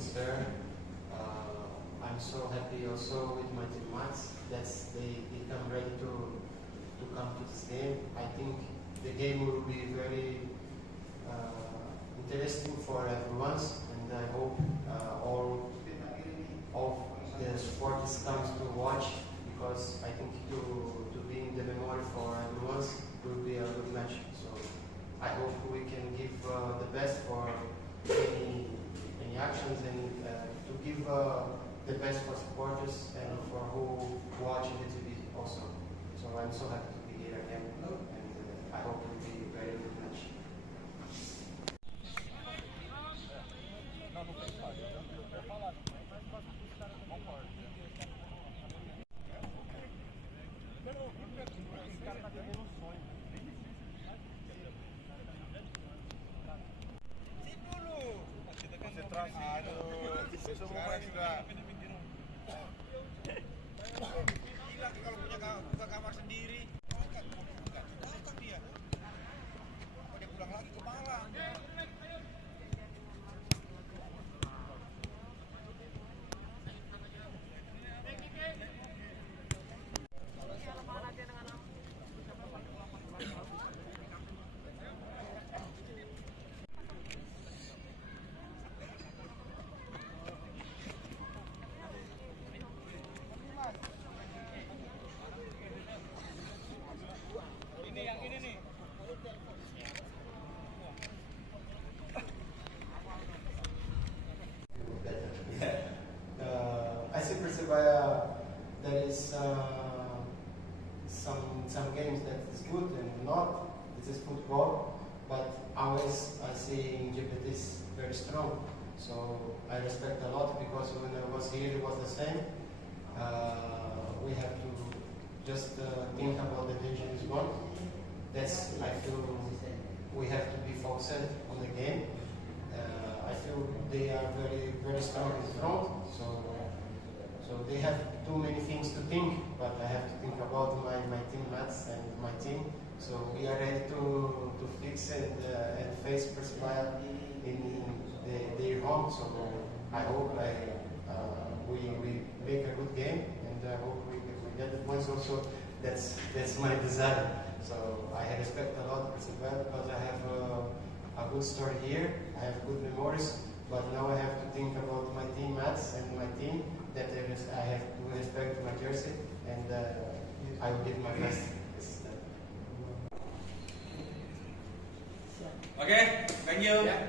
atmosphere. I'm so happy also with my teammates that they come ready to come to this game. I think the game will be very interesting for everyone, and I hope all the supporters comes to watch, because I think to be in the memory for everyone will be a good match. So I hope we can give the best for any actions, and to give the best for supporters and for who watch the TV also. So I'm so happy to be here again, and I hope it will be a very good match. Sekarang sudah gila kalau punya kamar sendiri. Datang dia. Apa dia pulang lagi ke Malang? I see Persebaya, there is some games that is good and not. This is football, but always I see GPT is very strong. So I respect a lot, because when I was here it was the same. We have to just think about the danger is gone. That's, I feel we have to be focused on the game. I feel they are very, very strong in front, so they have too many things to think, but I have to think about my teammates and my team. So we are ready to fix and face Persebaya in their home. So I hope we make a good game, and I hope we get the points also. That's my desire. So I respect a lot Persebaya, because I have a good story here. I have good memories, but now I have to think about my teammates and my team. That I have to respect my jersey, and I will give my best. Okay, thank you. Yeah.